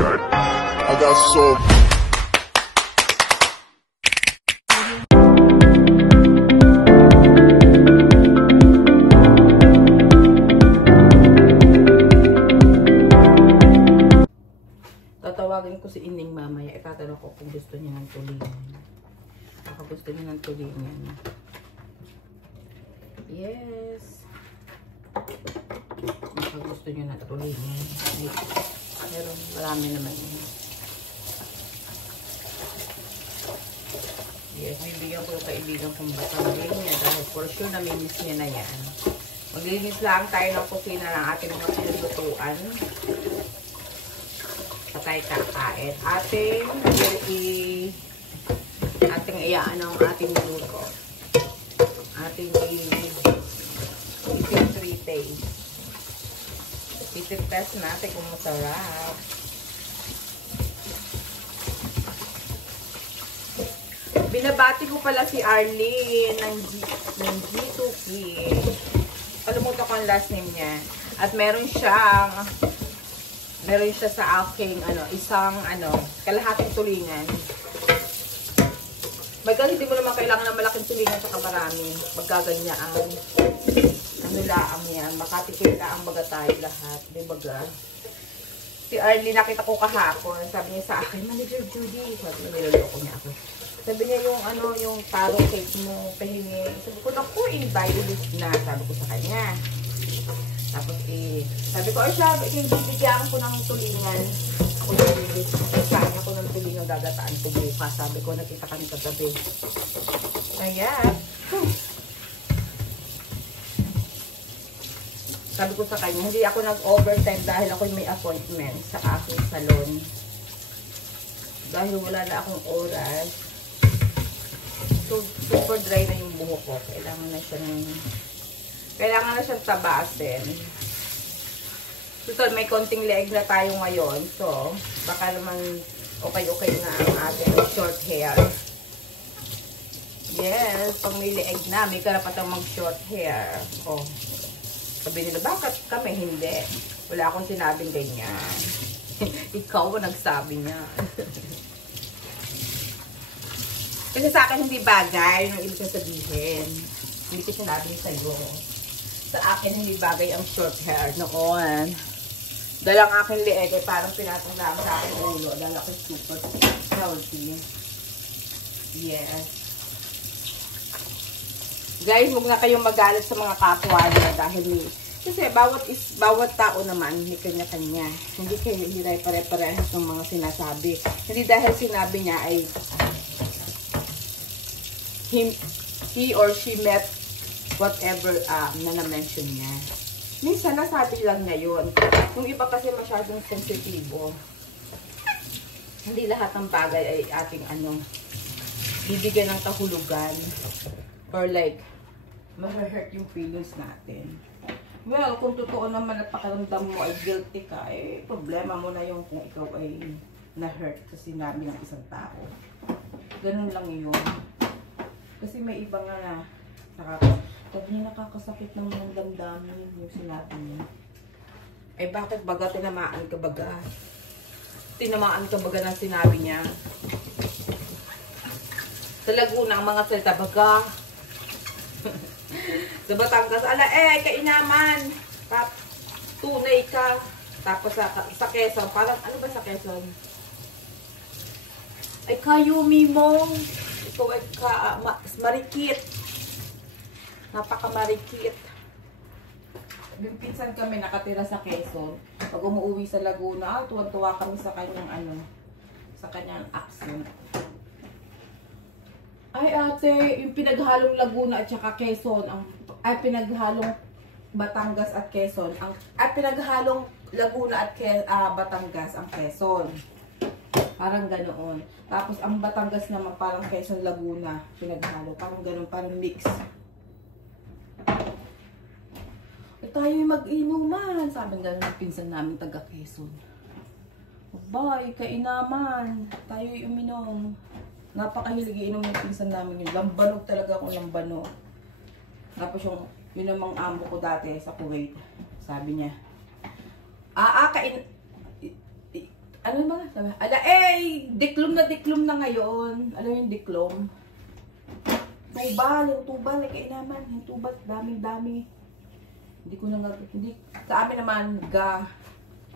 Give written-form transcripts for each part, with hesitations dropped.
I got so. Tatawagin ko si Ining mamaya. Itatanong ko kung gusto niya ng tulingan. Baka gusto niya ng tulingan. Yes. Baka gusto niya ng tulingan. Pero marami naman yun. Yes, bibigyan ko yung kaibigan kong batangin niya dahil for sure namimiss niya na yan. Maglinis lang tayo ng kusina ng ating mga pinaglutuan. Patay kakain. Ating iyaan ang ating luto. Ating isip 3 days. Isip test natin kung masarap. Binabati ko pala si Arlene ng G2K. Kalimutan ko ang last name niya. At meron siya sa aking isang kalahating tulingan. Bagay hindi mo naman kailangan ng malaking tulingan sa kamarami. Magkaganyaan. Laang yan. Makatipid na ang baga tayo lahat. Di baga? Si Arlene nakita ko kahapon. Sabi niya sa akin, Manager Judy. Sabi niya, niloloko niya ako. Sabi niya yung taro cake mo, pahingi. Sabi ko, naku, violist na. Sabi ko sa kanya. Tapos sabi ko, siya, bibigyan ko ng tulingan. Ako bibigyan ko ng tulingan, gagataan ko bukas. Sabi ko, nakita kami kagabi. Kaya, sabi ko sa kanya, hindi ako nag-overtime dahil ako may appointment sa aking salon. Dahil wala na akong oras. So, super dry na yung buhok ko. Kailangan na siyang tabasin. So, may konting leeg na tayo ngayon. So, baka naman okay na ang ating short hair. Yes, pag may leeg na, may karapatang mag-short hair. Oh. Sabi nila, bakit kami? Hindi. Wala akong sinabing ganyan. Ikaw ang nagsabi niya. Kasi sa akin hindi bagay yung ibig sabihin. Hindi ko sinabing sa'yo. Sa akin hindi bagay ang short hair noon. Dahil ang aking leeg ay parang pinatong lang sa akin ulo. Dahil ako super healthy. Yes. Guys, huwag na kayong magalit sa mga kapwa niya dahil kasi bawat tao naman may kanya-kanya. Hindi kayo hiray pare-parehas ng mga sinasabi. Hindi dahil sinabi niya ay he or she met whatever na na-mention niya. Minsan nasabi lang niya yun. Yung iba kasi masyadong sensitibo. Hindi lahat ng bagay ay ating bibigyan ng kahulugan. Or like, ma-hurt yung feelings natin. Well, kung totoo naman at pakiramdam mo ay guilty ka, problema mo na yung kung ikaw ay na-hurt sa sinabi ng isang tao. Ganun lang yun. Kasi may iba nga na nakakasakit ng damdamin yung sinabi niya. Ay bakit baga tinamaan ka baga? Tinamaan ka baga ng sinabi niya? Sa Laguna ang mga salita baga. Sa Batangas, kainaman. Tunay ka. Tapos sa Quezon, parang ano ba sa Quezon? Ay kayumi mo. Ikaw ay marikit. Napakamarikit. Yung pinsan kami nakatira sa Quezon. Pag umuwi sa Laguna, tuwan-tuwa kami sa kanyang sa kanyang accent. Ay ate, yung pinaghalong Laguna at saka Quezon, pinaghalong Batangas at Quezon, pinaghalong Laguna at Batangas ang Quezon. Parang ganoon. Tapos ang Batangas naman parang Quezon Laguna, pinaghalo. Parang ganoon, parang mix. Tayo'y mag-inuman. Sabi nga ng pinsan namin taga Quezon. Bye, kainaman. Tayo'y uminom. Napakahilig iinom ng pinsan namin yun. Lambanog talaga akong lambanog. Tapos yun namang amo ko dati sa Kuwait. Sabi niya, Ano ba? Ala, diklom na ngayon. Alam mo yung diklom? Tubal, like naman. Yung tubal, dami. Hindi ko na hindi. Sa amin naman,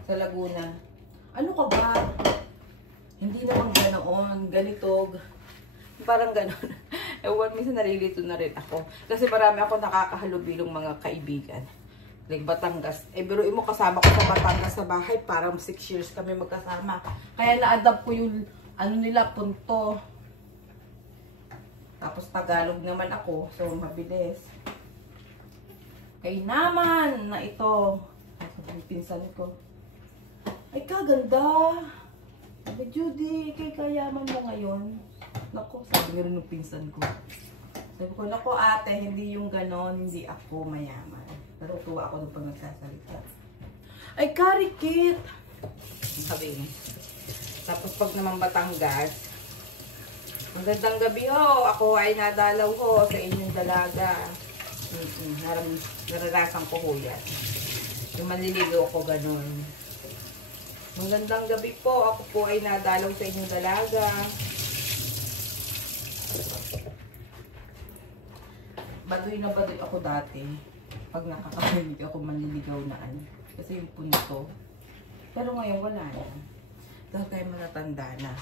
sa Laguna. Ano ka ba? Hindi naman ganoon. Ganito. Parang ganoon. Ewan, minsan nalilito na rin ako. Kasi marami ako nakakahalubilong mga kaibigan. Like Batangas. Biruin mo, kasama ko sa Batangas sa bahay. Parang 6 years kami magkasama. Kaya na-adapt ko yung ano nila, punto. Tapos Tagalog naman ako. So, mabilis. Kaya naman na ito. Yung pinsan ko. Ay, kaganda. Sabi, Judy, kay kayaman mo ngayon. Naku, sabi nga rin ng pinsan ko. Sabi ko, naku ate, hindi yung ganon, hindi ako mayaman. Natutuwa ako nung pag nagsasalita. Ay, karikit! Sabi niya. Tapos pag naman Batangas, magandang gabi ho, ako ay nadalaw ho sa inyong dalaga. Nararasan ko ho yan. Yung manliligaw ko ganon. Magandang gabi po, ako po ay nadalaw sa inyong dalaga. Baduy na baduy ako dati. Pag nakakarinig ako manliligaw na ano. Kasi yung punto. Pero ngayon wala na. Dahil tayo matatanda na.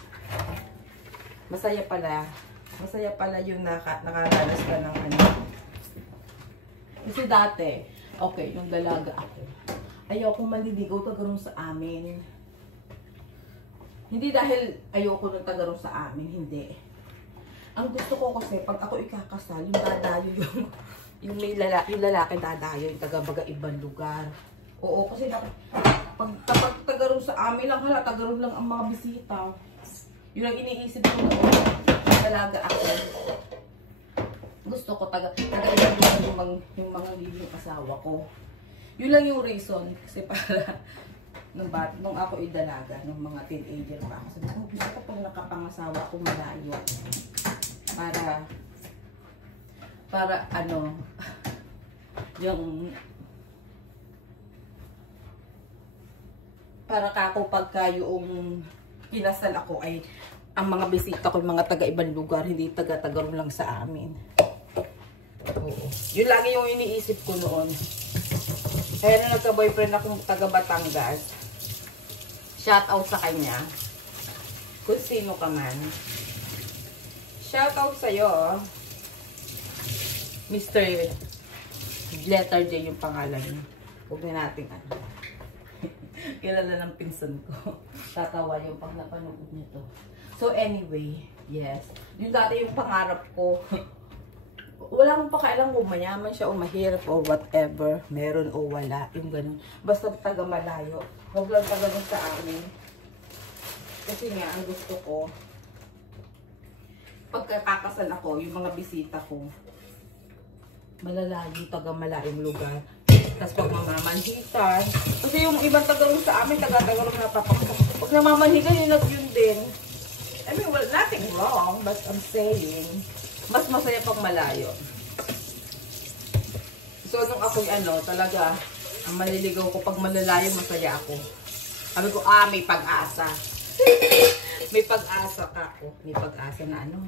Masaya pala yung nakaranas ka ng ano. Kasi dati, okay, nung dalaga ako, ayoko manliligaw tagarong sa amin. Hindi dahil ayoko nung tagarong sa amin, hindi. Ang gusto ko kasi, pag ako ikakasal, yung dadayo yung lalaki dadayo, yung taga-baga ibang lugar. Oo, kasi pag tagarong sa amin lang, tagarong lang ang mga bisita. Yun ang iniisip ko noon, dalaga ako. Gusto ko taga-ibang lugar yung mga living asawa ko. Yun lang yung reason, kasi para nung ako idalaga, nung mga teenager pa ako, sabi ko, gusto ko pag nakapangasawa ako malayo. Para ano, para kako pagka yung kinasal ako ay ang mga bisita ko, yung mga taga-ibang lugar, hindi taga-tagaroon lang sa amin. Oo. Yun lagi yung iniisip ko noon. Kaya nung nagka-boyfriend akong taga-Batangas, shout out sa kanya. Kung sino ka man. Shout out sa'yo, Mr. Letter J yung pangalan niya. Huwag na natin ano. Kilala ng pinsan ko. Tatawa yung pag napanood nito. So anyway, yes. Yung dati yung pangarap ko. Wala akong pakialam kung mayaman siya o mahirap o whatever. Meron o wala. Yung ganun. Basta taga malayo. Huwag lang taga sa amin. Kasi nga, ang gusto ko, pagkakasal ako, yung mga bisita ko, malalayo, taga malayong lugar. Tapos pag mamamanhikan, kasi yung ibang tagalong sa amin, taga-tagalong napapakita. Pag namamanhikan, yun din. I mean, well, nothing wrong, but I'm saying, mas masaya pag malayo. So, nung ako'y ano, talaga, ang maliligaw ko, pag malalayo, masaya ako. Sabi ko, may pag-asa. May pag-asa ka ako. May pag-asa na ano.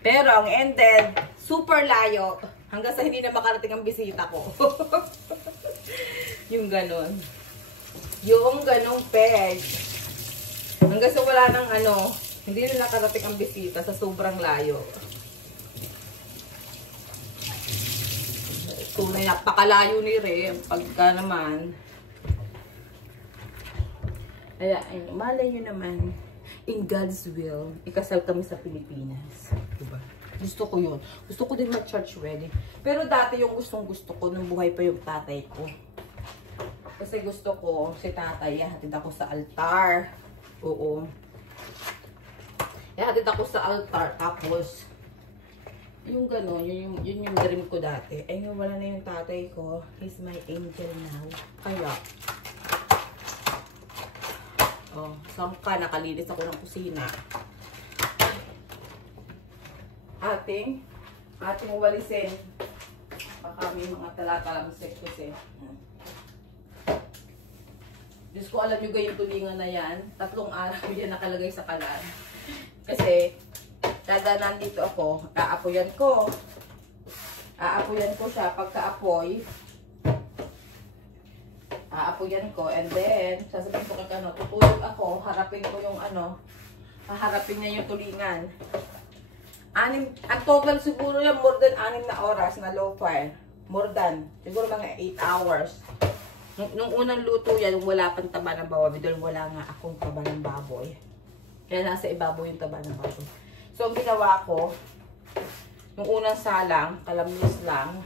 Pero ang ended, super layo. Hanggang sa hindi na makarating ang bisita ko. Yung ganon. Yung ganong peg. Hanggang sa wala ng ano, hindi na nakarating ang bisita sa sobrang layo. Tunay, napakalayo ni Rem. Pagka naman. Kaya, malay nyo naman, in God's will, ikasal kami sa Pilipinas. Diba? Gusto ko yun. Gusto ko din mag-church wedding. Pero dati yung gustong-gusto ko, nung buhay pa yung tatay ko. Kasi gusto ko, si tatay, hatid ako sa altar. Oo. Hatid ako sa altar. Tapos, yung gano'n, yun yung dream ko dati. Ay, wala na yung tatay ko. He's my angel now. Kaya, sangka, nakalinis ako ng kusina. Ating walisin. Baka may mga talatalamsek kasi. Diyos ko, alam nyo yung tulingan na yan. 3 araw yan nakalagay sa kalan. Kasi, kada nandito ako, aapoyan ko. Aapoyan ko siya. Pagka-apoy, aapoyan ko. And then, sasabihin ko kay ano, tutulog ako, harapin ko yung ano, haharapin niya yung tulingan. Ang total siguro yan, more than 6 na oras na low fire. More than, siguro mga 8 hours. Nung unang luto yan, wala pang taba ng baboy. Dahil wala nga akong taba ng baboy. Kaya nasa ibabaw yung taba ng baboy. So, ang ginawa ko, nung unang salang, kalamis lang.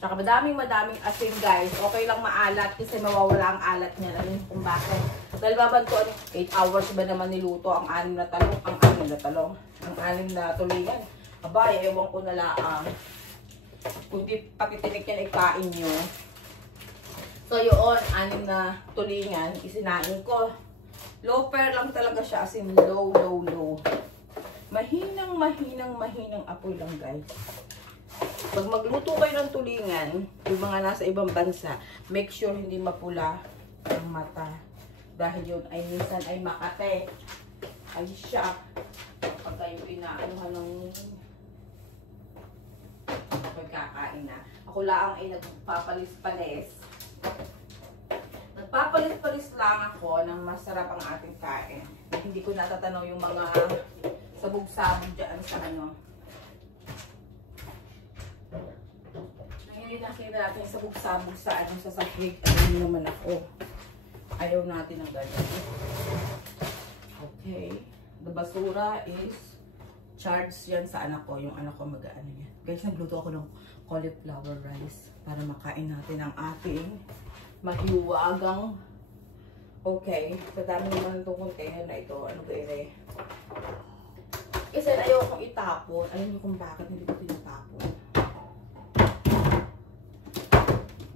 Saka madaming asin, guys. Okay lang maalat kasi mawawala ang alat niya. Alam niyo kung bakit. Dahil babantuan, 8 hours ba naman niluto ang 6 na talong? Ang 6 na tulingan. Aba, ewan ko na lang. Kung di pakitinik yan, ikain nyo. So, yun, 6 na tulingan, isinain ko. Low fire lang talaga siya, as in low. Mahinang apoy lang, guys. Pag magluto kayo ng tulingan, yung mga nasa ibang bansa, make sure hindi mapula ang mata. Dahil yun ay minsan ay makate. Ay shock. Pag kayo inaanuhan ng pagkakain na. Ako lang ay nagpapalis-palis. Nagpapalis-palis lang ako ng masarap ang ating kain. Hindi ko natatanaw yung mga sabog-sabog dyan sa ano. Ngayon nakita natin sabog-sabog sa ano, sa sahig. Ano naman ako. Ayaw natin ng ganyan. Okay. The basura is charged yan sa anak ko. Yung anak ko mag-ano yan. Guys, nagluto ako ng cauliflower rice para makain natin ang ating mahiwagang. Okay, sa dami naman itong container na ito. Ano ba ito? Kasi ayaw kong itapon. Ayaw niyo kung bakit hindi ko tinatapon.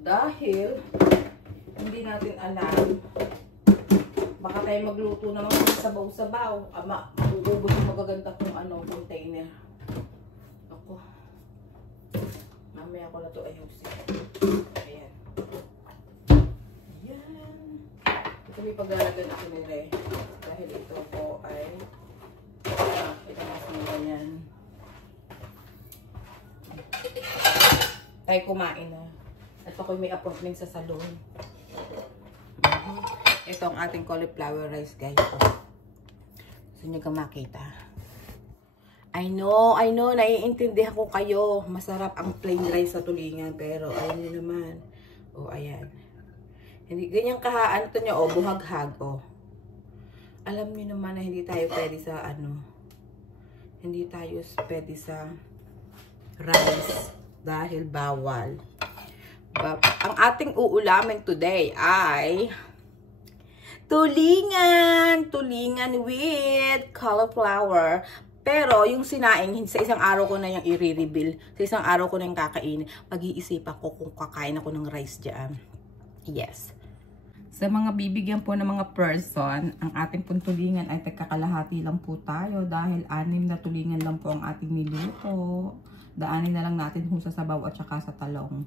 Dahil hindi natin alam. Baka tayo magluto naman ng sabaw-sabaw. Mauubos yung magaganda kong ano, container. Ako. Mamaya ko na ito ayusin. Ayan. Ayan. Ito may paglalagan ako nila eh. Dahil ito po ay ito mas nila yan. Tayo kumain na. At ako may appointment sa salon. Ito ang ating cauliflower rice, guys. Gusto nyo ka makita? I know, naiintindihan ko kayo. Masarap ang plain rice sa tulingan. Pero, ayun nyo naman. O, ayan. Hindi, ganyan ano to nyo, buhaghag, Alam nyo naman na hindi tayo pwede sa, hindi tayo pwede sa rice. Dahil bawal. Ang ating uulamin today ay tulingan with cauliflower. Pero yung sinaing, sa isang araw ko na yung i-reveal. Sa isang araw ko na yung kakain. Pag-iisipan ko kung kakain ako ng rice dyan. Yes. Sa mga bibigyan po ng mga person, ang ating pong tulingan ay tagkakalahati lang po tayo. Dahil 6 na tulingan lang po ang ating niluto. Daanin na lang natin kung sa sabaw at saka sa talong.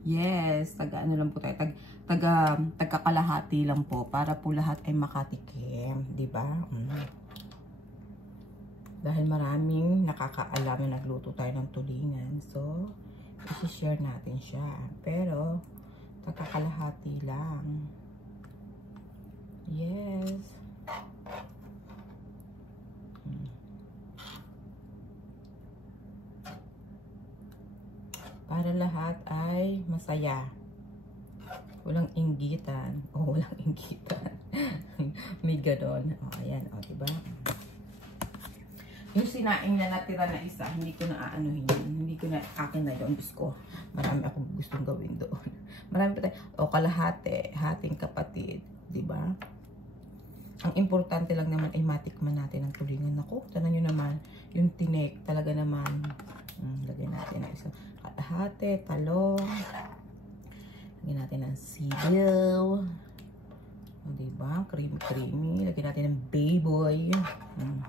Yes, ano lang po tayo. Tagkakalahati lang po para po lahat ay makatikim, di ba? Dahil maraming nakakaalam na nagluto tayo ng tulingan. So, i-share natin siya. Pero, tagkakalahati lang. Yes. Para lahat ay masaya. Walang inggitan. Walang inggitan. May ganon. Ayan. Diba? Yung sinaing na natira na isa, hindi ko na aanuhin yun. Hindi ko na, akin na yun. Diyos ko, marami akong gustong gawin doon. Marami pa tayo. Kalahati. Hating kapatid. Diba? Ang importante lang naman ay matikman natin ang tulingan. Naku, tanan nyo naman. Yung tinik, talaga naman. Lagyan natin ng isang kalahati, talong. Lagyan natin ng sigaw. Diba? Creamy. Lagyan natin ng baboy.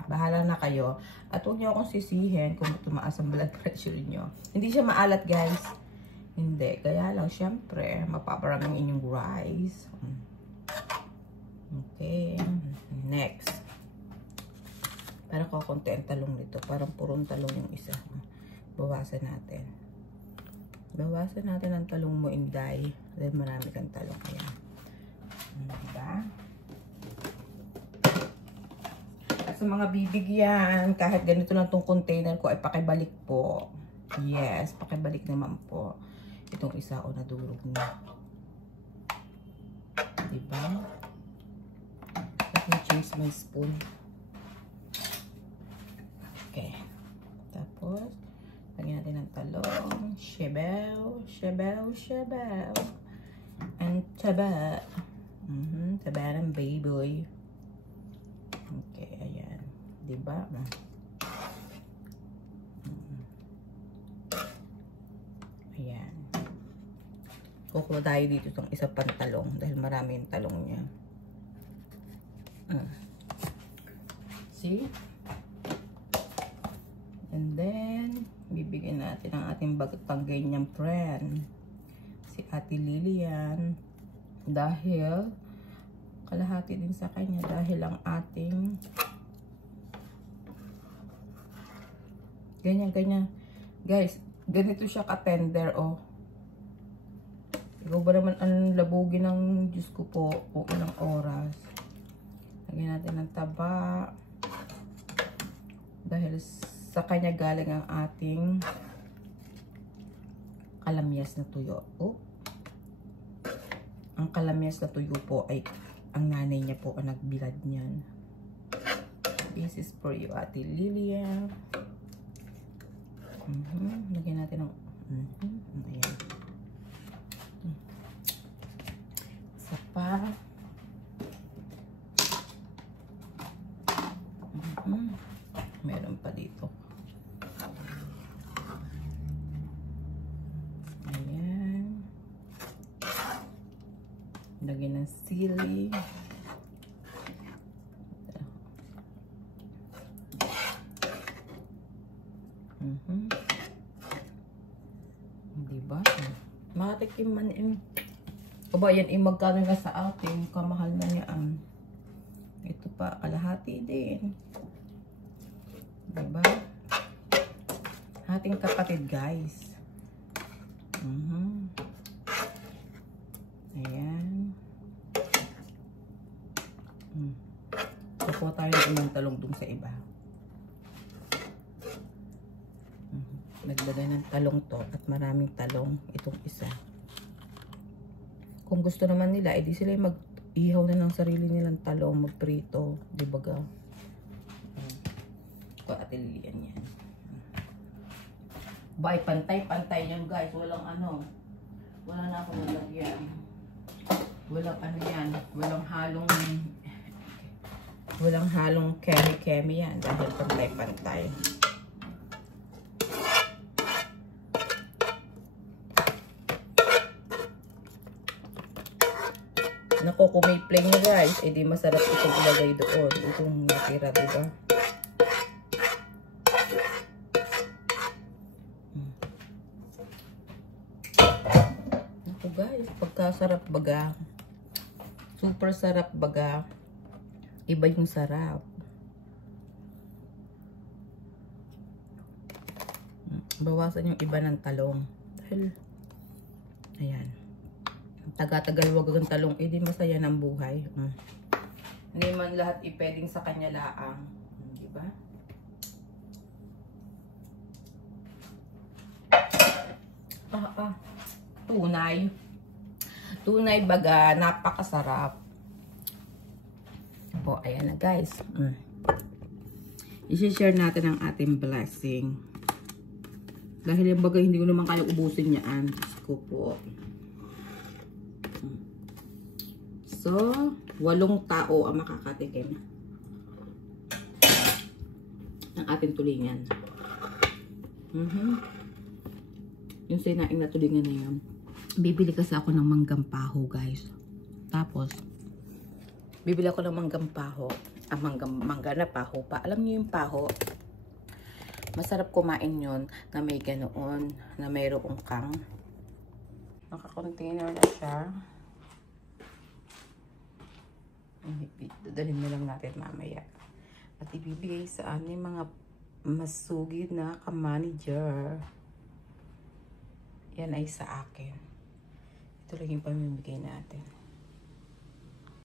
Bahala na kayo. At huwag nyo akong sisihin kung tumaas ang blood pressure nyo. Hindi siya maalat, guys. Hindi. Kaya lang, syempre, mapaparami inyong rice. Okay. Next. Parang kukunti ang talong nito. Parang purong talong yung isa. Bawasan natin. Bawasan natin ang talong mo, Inday. Dahil marami kang talong. Ayan. Diba? Sa mga bibigyan, kahit ganito lang tong container ko, ay pakibalik po. Yes, pakibalik naman po. Itong isa o nadurog na. Diba? Let me change my spoon. Okay. Tapos, lagyan natin ng talong. Shebaw, shebaw, shebaw. And taba. Taba ng baby. Okay, ayan. Diba? Ayan. Kukuha tayo dito itong isa pang talong dahil marami yung talong niya. See? And then, bibigyan natin ang ating bagatang ganyang friend. Si Ate Lilian. Dahil, kalahati din sa kanya dahil ang ating ganyan-ganyan. Guys, ganito siya ka-tender, oh. Ikaw ba naman ang labugin ng Diyos ko po o ilang oras. Lagyan natin ng taba. Dahil sa kanya galing ang ating kalamyas na tuyo. Oh. Ang kalamyas na tuyo po ay ang nanay niya po ang nagbilad niyan. This is for you, Ate Lilia. Lagyan natin ng ayan. Isa pa. Meron pa dito. Ayan. Lagyan ng sili. Diba? Matikim man o ba yan magkano na sa atin, kamahal na niya ang ito pa, kalahati din. Diba? Ating kapatid, guys. Ayan. Kukuha tayo ng ilang talong dun sa iba. Naglagay ng talong to at maraming talong itong isa. Kung gusto naman nila, edi sila mag-ihaw na ng sarili nilang talong, magprito, di ba ga? Ito, Ate Lilian yan. Bye, pantay-pantay yan, guys. Walang ano. Wala na akong nalagyan. Walang ano yan. Walang halong kemi-kemi yan. Dahil pantay-pantay. Nako, kung may plain rice, edi masarap itong ilagay doon. Itong natira, diba? Nako guys, pagkasarap baga. Super sarap baga. Iba yung sarap. Bawasan yung iba ng talong. Dahil, ayan. Taga-tagal wag ang talong, edi masaya ng buhay. Hindi man lahat ipeding sa kanya laang. Diba? Tunay. Tunay baga, napakasarap. Po, ayan na guys. I-share natin ang ating blessing. Dahil yung baga hindi ko naman kayo ubusin yan. Diyos ko po. So, 8 tao ang makakatikim ng ating tulingan. Yung sinaing na tulingan na yun. Bibili kasi ako ng manggang paho, guys. Tapos, bibili ako ng manggang paho. Mangga na paho pa. Alam niyo yung paho? Masarap kumain yun na may ganoon, na mayroong kang Naka-container na siya. Dadalhin na lang natin mamaya. At ibibigay sa aning mga masugid na ka-manager. Yan ay sa akin. Ito lang yung pamimigay natin.